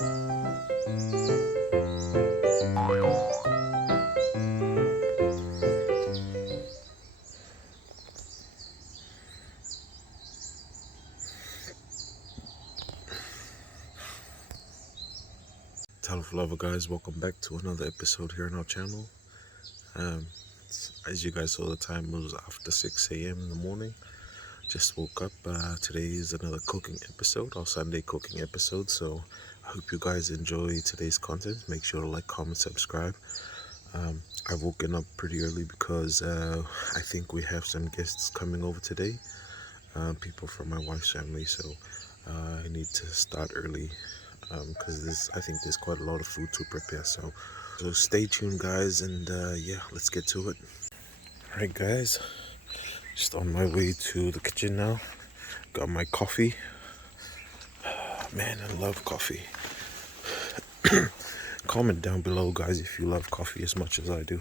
Tough lover guys, welcome back to another episode here on our channel. As you guys saw, the time was after 6 a.m. in the morning. Just woke up. Today is another cooking episode, our Sunday cooking episode, so I hope you guys enjoy today's content. Make sure to like, comment, subscribe. I've woken up pretty early because I think we have some guests coming over today, people from my wife's family, so I need to start early because I think there's quite a lot of food to prepare, so stay tuned guys, and yeah, let's get to it. Alright guys, just on my way to the kitchen now. Got my coffee. Man, I love coffee. Comment down below guys if you love coffee as much as I do.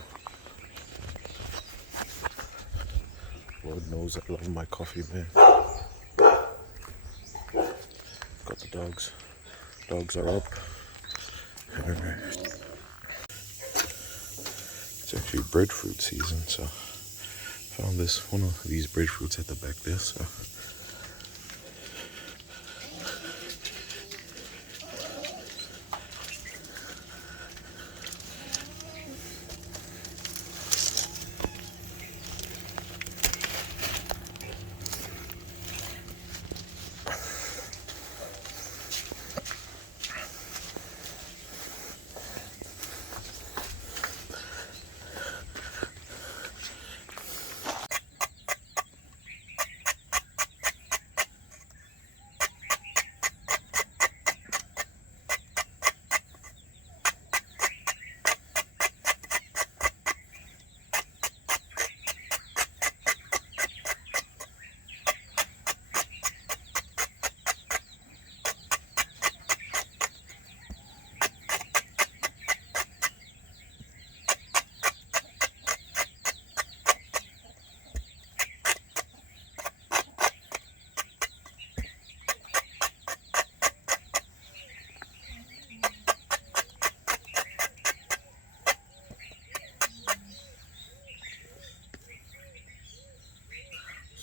Lord knows I love my coffee, man. Got the dogs. Dogs are up. Alright. It's actually breadfruit season, so found one of these breadfruits at the back there, so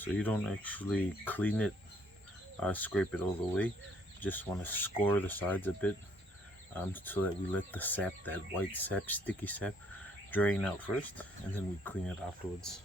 you don't actually clean it, scrape it all the way. You just want to score the sides a bit, so that we let the sap, that white sap, sticky sap, drain out first, and then we clean it afterwards.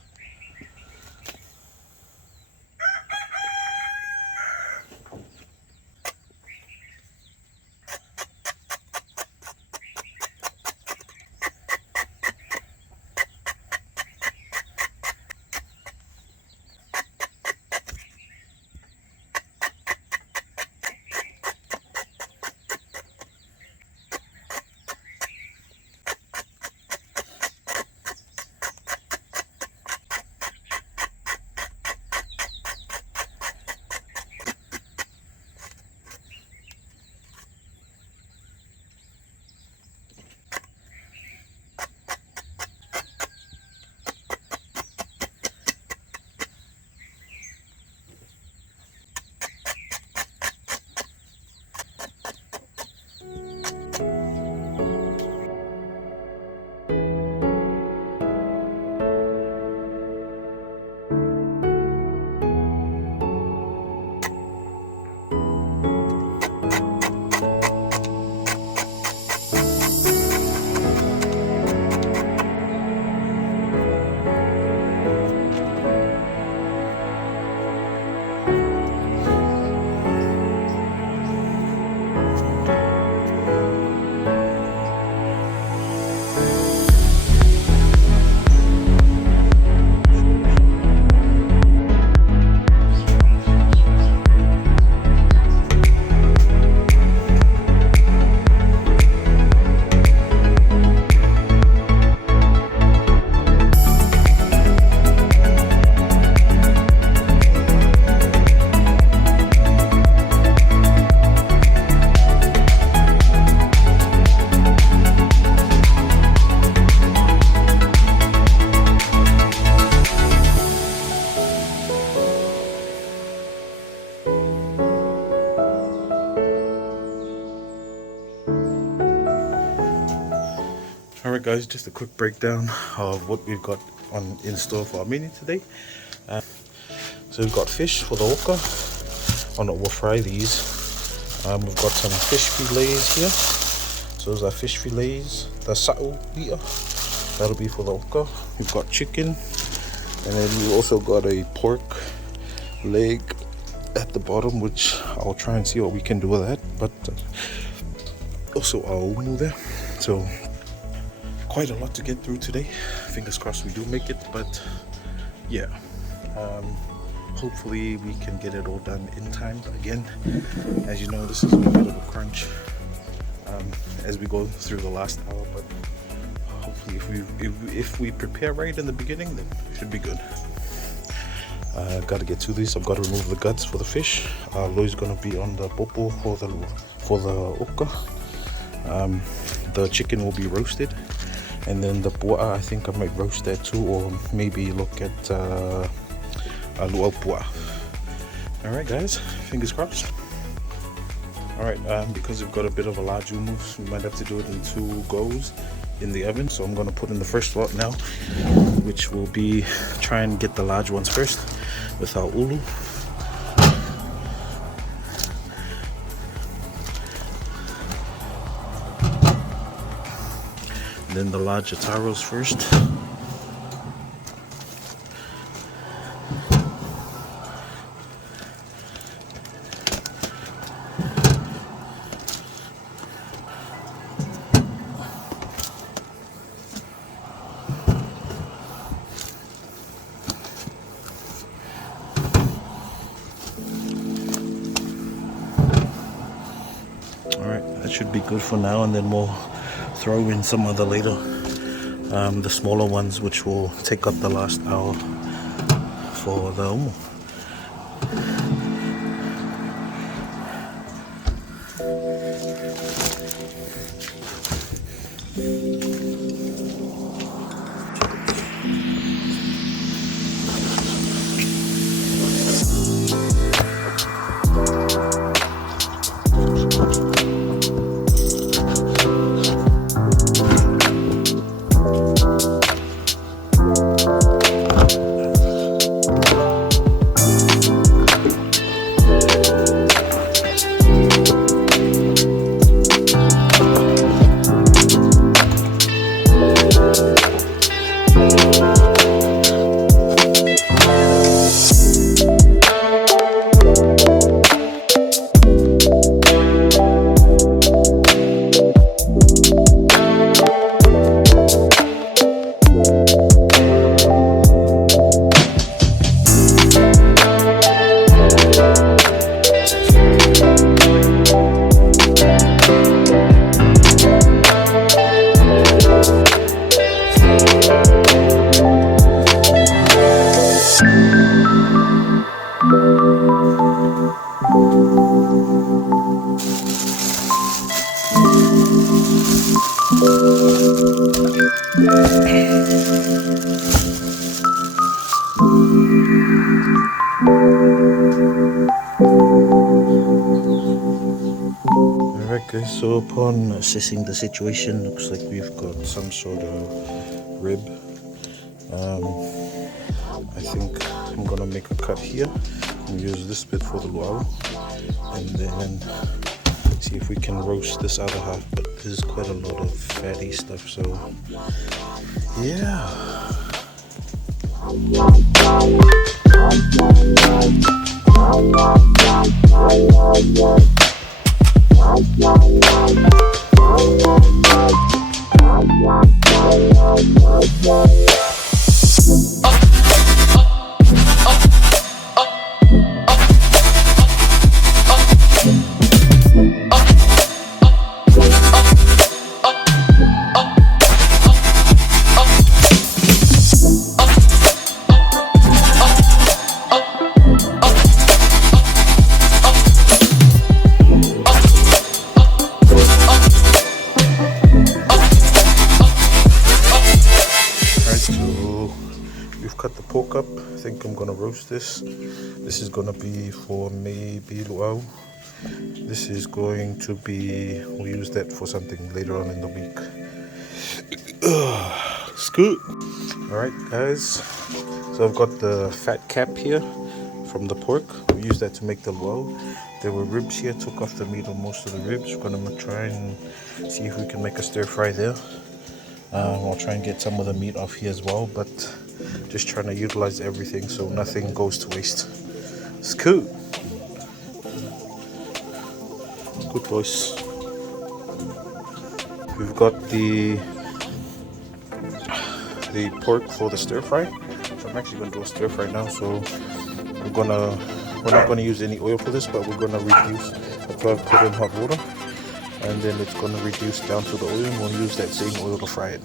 Alright guys, just a quick breakdown of what we've got in store for our menu today. So we've got fish for the oka. Oh no, we'll fry these. We've got some fish fillets here. So those are fish fillets. The sa'u here, that'll be for the oka. We've got chicken, and then we also got a pork leg at the bottom, which I'll try and see what we can do with that. But also our umu there. So quite a lot to get through today. Fingers crossed we do make it, but yeah, hopefully we can get it all done in time. Again, as you know, this is a bit of a crunch as we go through the last hour, but hopefully if we prepare right in the beginning, then it should be good. Got to get to this. I've got to remove the guts for the fish. Loi's gonna be on the popo for the oka. The chicken will be roasted, and then the pu'a, I think I might roast that too, or maybe look at luau pu'a. All right, guys, fingers crossed. All right, because we've got a bit of a large umu, we might have to do it in 2 goes in the oven. So I'm going to put in the first lot now, which will be try and get the large ones first with our ulu. And then the larger taros first. Alright, that should be good for now, and then we'll throw in some other later. The smaller ones, which will take up the last hour for the umu. Alright guys, so upon assessing the situation, looks like we've got some sort of rib. I think I'm gonna make a cut here and use this bit for the luau, and then see if we can roast this other half. But there's quite a lot of fatty stuff, so yeah. Cut the pork up. I think I'm gonna roast this. This is gonna be for maybe luau. This is going to be, we'll use that for something later on in the week. Scoot. Alright guys, so I've got the fat cap here from the pork. We use that to make the luau. There were ribs here, took off the meat on most of the ribs. We're gonna try and see if we can make a stir fry there. I'll try and get some of the meat off here as well, but just trying to utilize everything so nothing goes to waste. Scoot. Good boys. We've got the pork for the stir fry. So I'm actually gonna do a stir fry now. So we're not gonna use any oil for this, but we're gonna reduce. That's why I've put in hot water, and then it's gonna reduce down to the oil, and we'll use that same oil to fry it.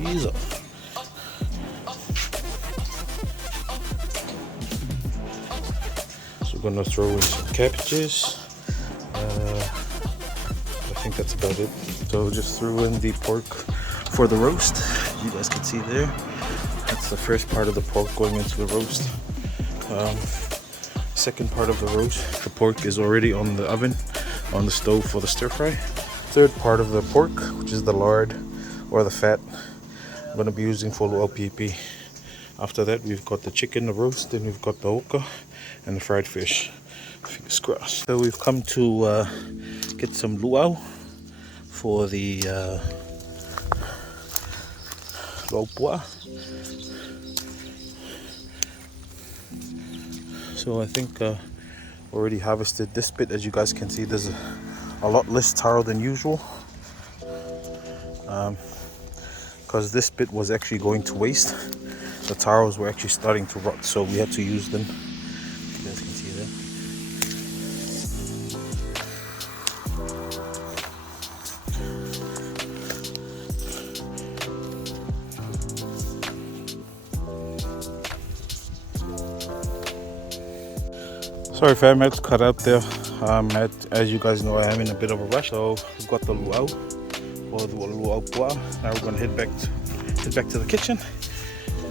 Ease up. So we're gonna throw in some cabbages. I think that's about it. So just threw in the pork for the roast. You guys can see there. That's the first part of the pork going into the roast. Second part of the roast, the pork is already on the oven, on the stove for the stir fry. Third part of the pork, which is the lard or the fat, I'm going to be using for luau pipi. After that, we've got the chicken, the roast, then we've got the oka and the fried fish. Fingers crossed. So we've come to get some luau for the luau pua. So I think already harvested this bit. As you guys can see, there's a lot less taro than usual, because this bit was actually going to waste. The taros were actually starting to rot, so we had to use them. You guys can see that. Sorry fam, I had to cut out there. As you guys know, I am in a bit of a rush. So we've got the luau or the luau pua. Now we're gonna head back to the kitchen.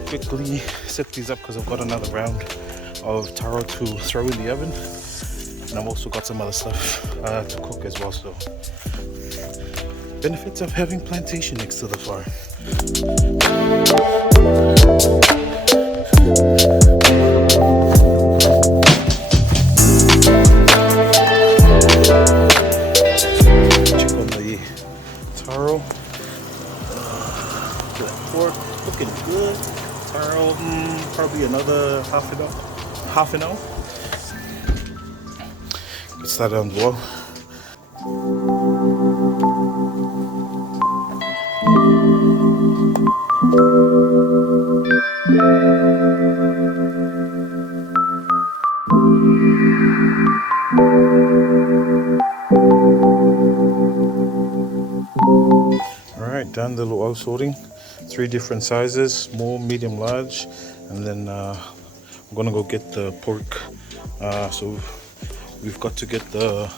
Quickly set these up because I've got another round of taro to throw in the oven, and I've also got some other stuff to cook as well. So benefits of having plantation next to the farm. Check on the taro. Pork looking good. Taro, probably another half an hour. Get started on the wall. Alright, done the luau sorting. 3 different sizes, small, medium, large, and then I'm gonna go get the pork. So we've got to get the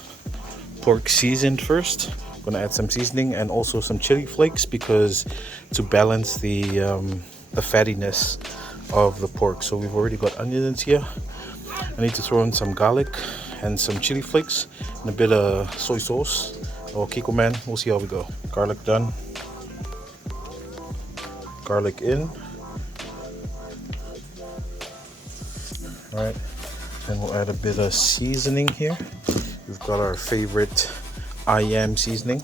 pork seasoned first. I'm gonna add some seasoning and also some chili flakes, because to balance the fattiness of the pork. So we've already got onions here. I need to throw in some garlic and some chili flakes and a bit of soy sauce or kikoman. We'll see how we go. Garlic done. Garlic in. All right, and we'll add a bit of seasoning here. We've got our favorite I-am seasoning.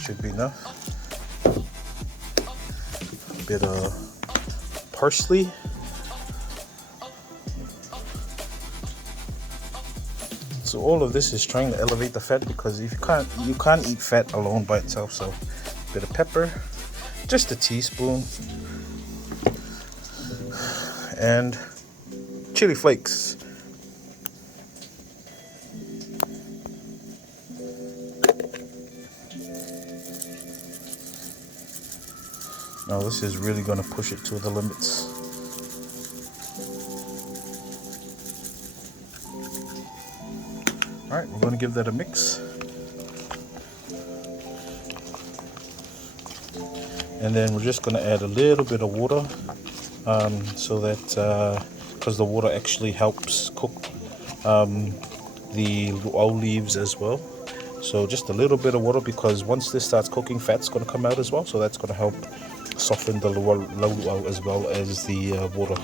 Should be enough. A bit of parsley. So all of this is trying to elevate the fat, because if you can't eat fat alone by itself. So a bit of pepper, just a teaspoon, and chili flakes. Now this is really going to push it to the limits. All right, we're going to give that a mix. And then we're just going to add a little bit of water, so that, because the water actually helps cook the luau leaves as well. So just a little bit of water, because once this starts cooking, fat's going to come out as well. So that's going to help soften the lalo as well as the water.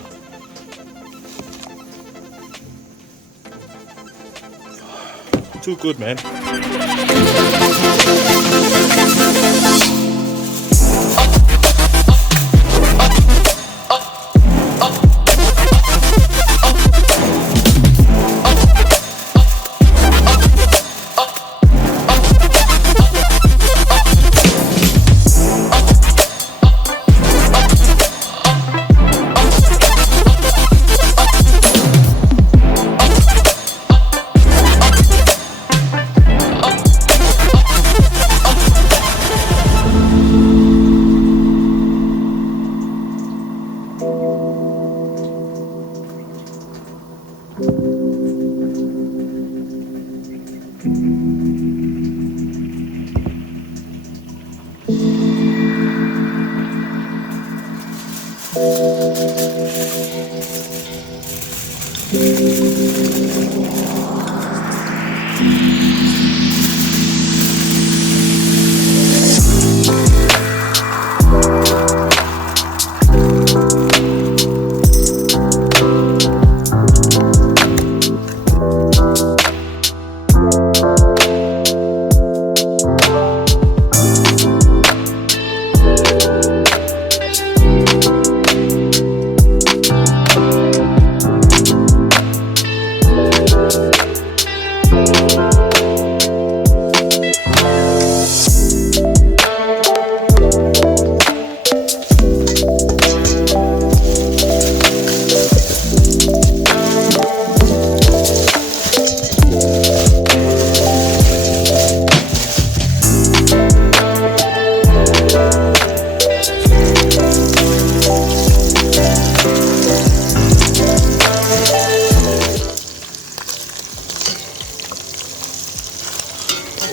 Too good, man.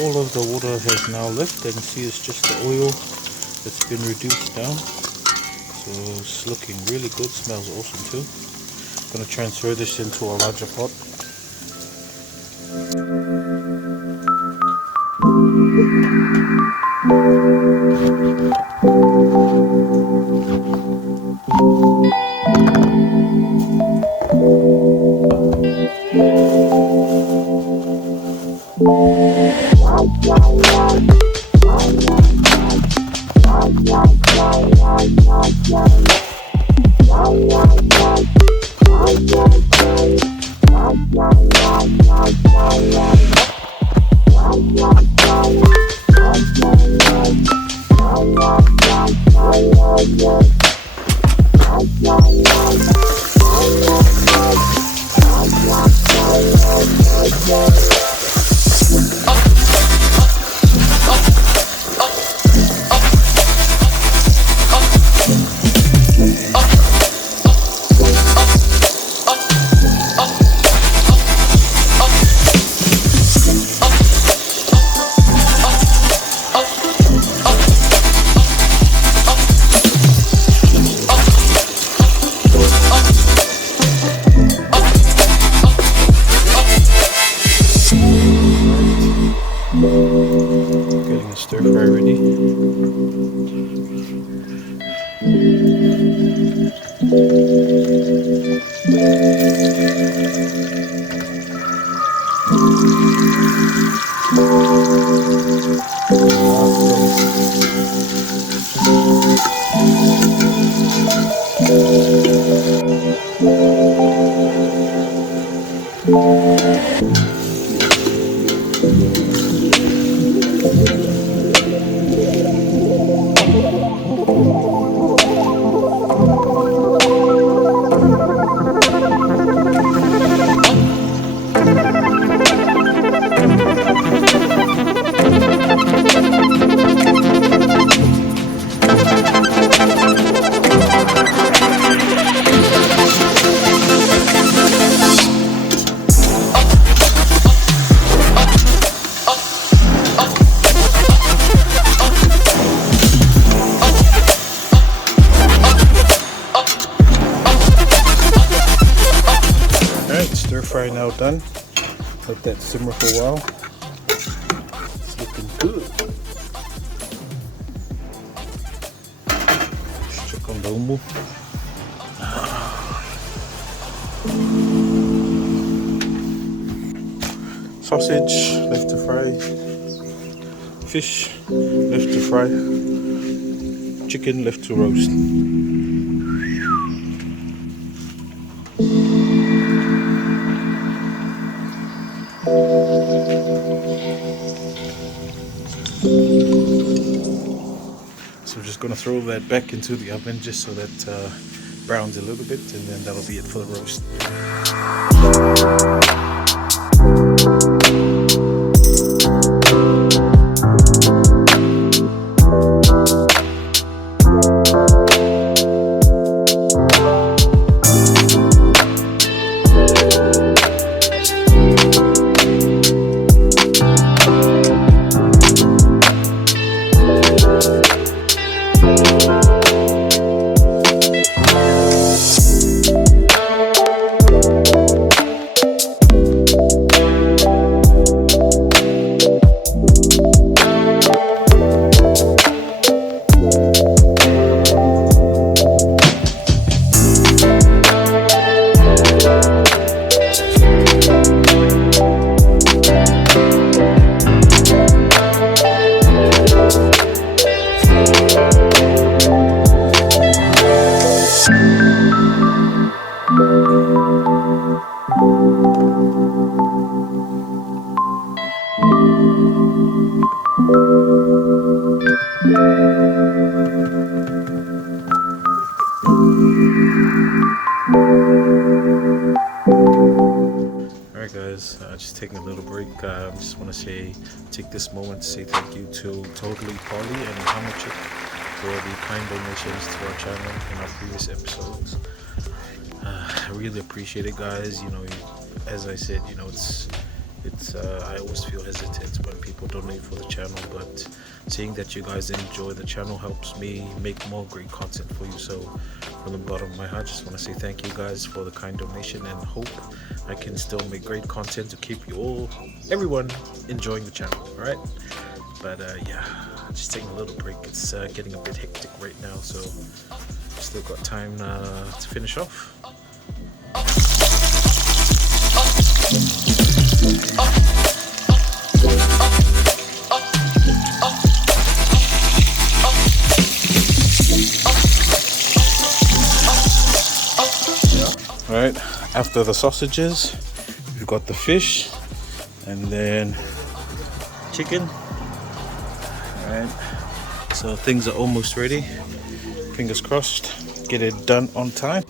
All of the water has now left. You can see it's just the oil that's been reduced down. So it's looking really good, smells awesome too. I'm going to transfer this into a larger pot. Getting a stir fry ready. Stir fry now done. Let that simmer for a while. looking good. Let's check on the umu. Sausage left to fry, fish left to fry, chicken left to roast. So we're just going to throw that back into the oven just so that browns a little bit, and then that'll be it for the roast. Alright guys, just taking a little break. Just want to take this moment to say thank you to Totally Polly and Hamachik for the kind donations to our channel in our previous episodes. I really appreciate it, guys. You know, as I said, you know, it's I always feel hesitant when people donate for the channel, but seeing that you guys enjoy the channel helps me make more great content for you. So from the bottom of my heart, just want to say thank you guys for the kind donation, and hope I can still make great content to keep you everyone enjoying the channel. All right, but yeah, just taking a little break. It's getting a bit hectic right now, so still got time to finish off. Right, after the sausages, we've got the fish and then chicken. Alright, so things are almost ready. Fingers crossed, get it done on time.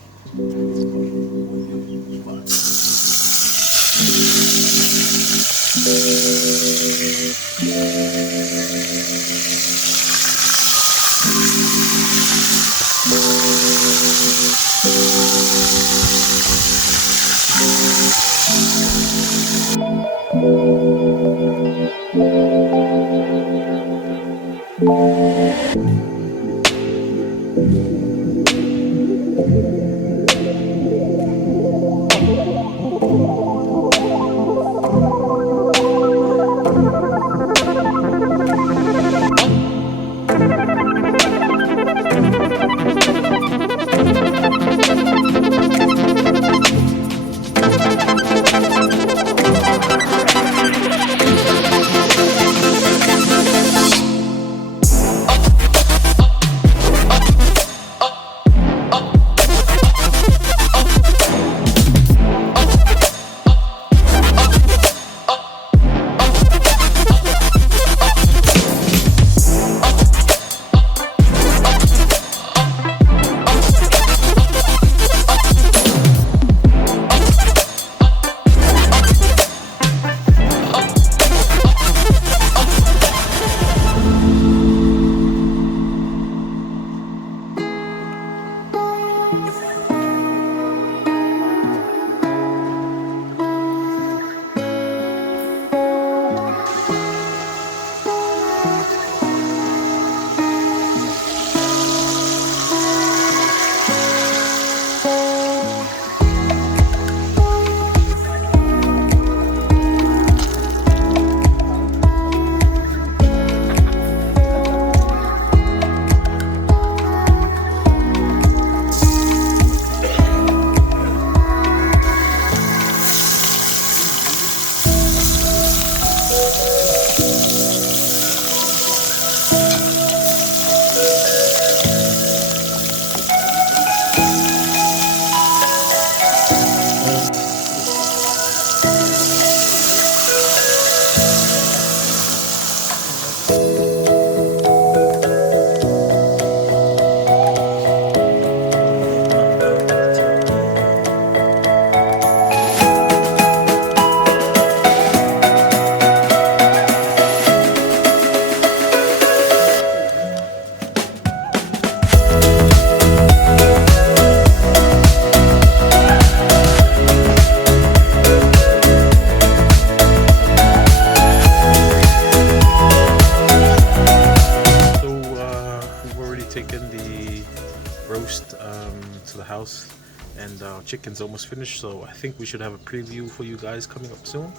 chicken's almost finished, so I think we should have a preview for you guys coming up soon.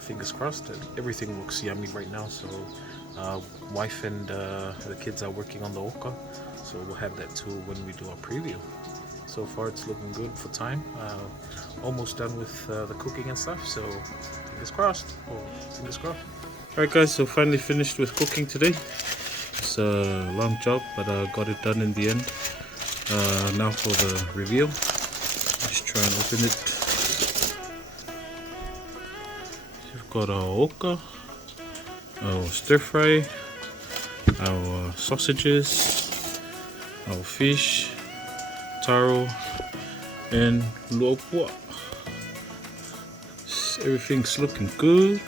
Fingers crossed. Everything looks yummy right now, so wife and the kids are working on the oka, so we'll have that too when we do our preview. So far it's looking good for time. Almost done with the cooking and stuff, so fingers crossed. Fingers crossed. Alright guys, so finally finished with cooking today. It's a long job, but I got it done in the end. Now for the reveal. Just try and open it. We've got our oka, our stir fry, our sausages, our fish, taro, and luopua. Everything's looking good.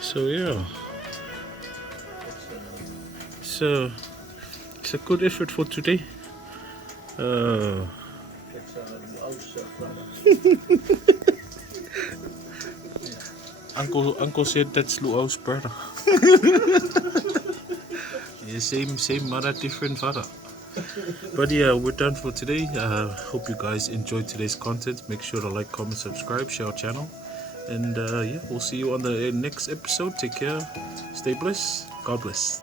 So yeah, it's a good effort for today. Uncle said that's luau's brother. Yeah, same mother, different father. But yeah, we're done for today. Hope you guys enjoyed today's content. Make sure to like, comment, subscribe, share our channel. And yeah, we'll see you on the next episode. Take care, stay blessed, God bless.